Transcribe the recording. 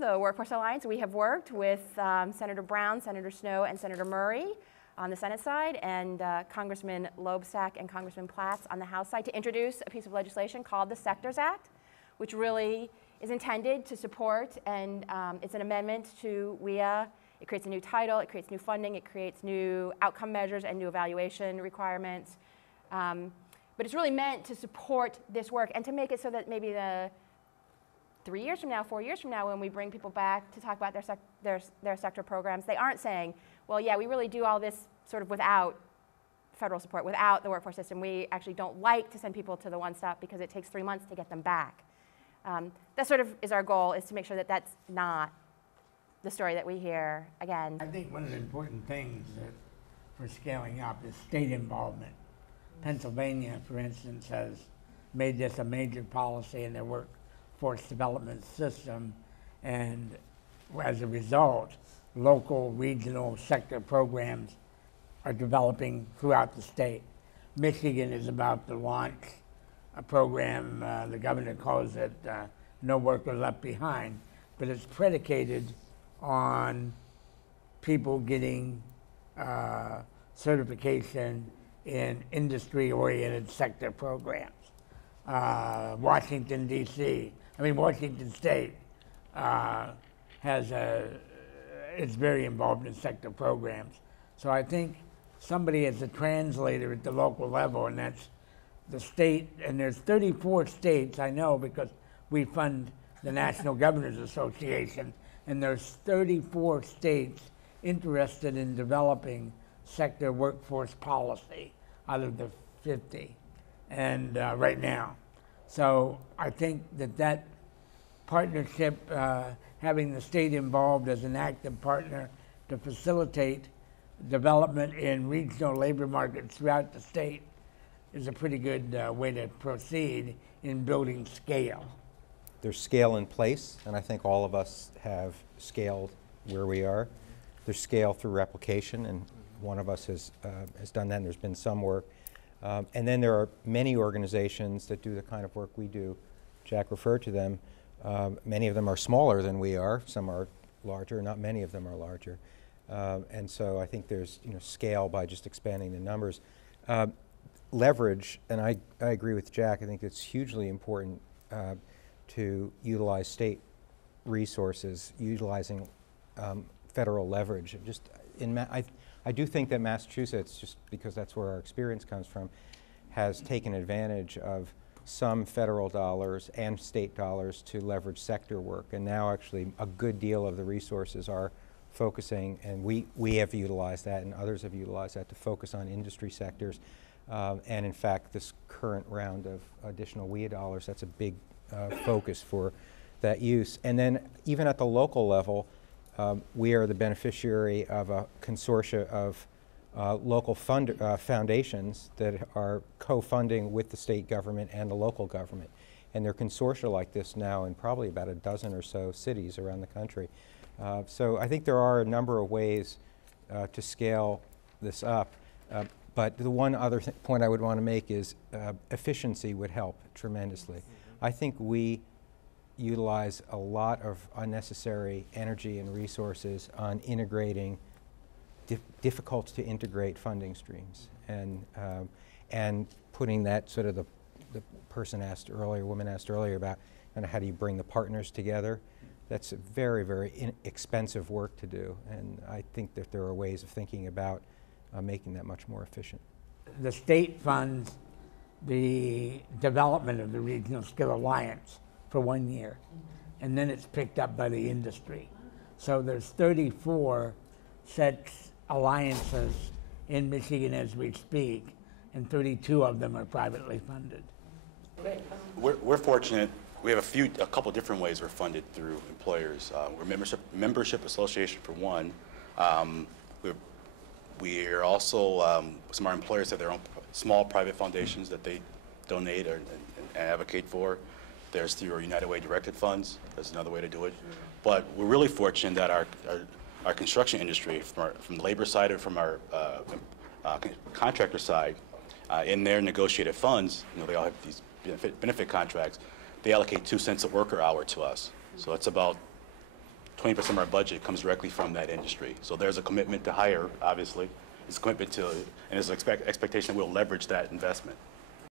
the Workforce Alliance, we have worked with Senator Brown, Senator Snowe, and Senator Murray on the Senate side, and Congressman Loebsack and Congressman Platts on the House side to introduce a piece of legislation called the Sectors Act, which really is intended to support, and it's an amendment to WIA. It creates a new title, it creates new funding, it creates new outcome measures and new evaluation requirements. But it's really meant to support this work and to make it so that maybe 3 years from now, 4 years from now, when we bring people back to talk about their sector programs, they aren't saying, well, yeah, we really do all this sort of without federal support, without the workforce system. We actually don't like to send people to the one-stop because it takes 3 months to get them back. That sort of is our goal, is to make sure that that's not the story that we hear again. I think one of the important things that for scaling up is state involvement. Pennsylvania, for instance, has made this a major policy in their workforce development system, and as a result, local, regional sector programs are developing throughout the state. Michigan is about to launch a program, the governor calls it No Worker Left Behind, but it's predicated on people getting certification in industry-oriented sector programs. Washington State is very involved in sector programs. So I think somebody as a translator at the local level, and that's the state, and there's 34 states, I know, because we fund the National Governors Association, and there's 34 states interested in developing sector workforce policy out of the 50, and right now. So I think that partnership, having the state involved as an active partner to facilitate development in regional labor markets throughout the state, is a pretty good way to proceed in building scale. There's scale in place, and I think all of us have scaled where we are. There's scale through replication, and one of us has done that, and there's been some work. And then there are many organizations that do the kind of work we do. Jack referred to them. Many of them are smaller than we are. Some are larger. Not many of them are larger. And so I think there's scale by just expanding the numbers. Leverage, and I agree with Jack, I think it's hugely important to utilize state resources, utilizing federal leverage. I do think that Massachusetts, just because that's where our experience comes from, has taken advantage of some federal dollars and state dollars to leverage sector work, and now actually a good deal of the resources are focusing, and we have utilized that and others have utilized that to focus on industry sectors. And in fact, this current round of additional WIA dollars, that's a big focus for that use. And then even at the local level, we are the beneficiary of a consortia of local foundations that are co-funding with the state government and the local government. And there are consortia like this now in probably about a dozen or so cities around the country. So I think there are a number of ways to scale this up. But the one other point I would want to make is efficiency would help tremendously. I think we utilize a lot of unnecessary energy and resources on integrating difficult to integrate funding streams, and putting that sort of the person asked earlier, woman asked earlier about how do you bring the partners together. That's very, very expensive work to do, and I think that there are ways of thinking about making that much more efficient. The state funds the development of the Regional Skill Alliance for 1 year, and then it's picked up by the industry. So there's 34 such alliances in Michigan as we speak, and 32 of them are privately funded. We're fortunate. We have a couple different ways we're funded through employers. We're membership association for one. We're also, some of our employers have their own small private foundations that they donate and advocate for. There's through our United Way directed funds. That's another way to do it. But we're really fortunate that our construction industry, from the labor side or from our contractor side, in their negotiated funds, they all have these benefit contracts. They allocate 2 cents a worker hour to us. So it's about 20% of our budget comes directly from that industry. So there's a commitment to hire, obviously. It's a commitment to, and there's an expectation we'll leverage that investment.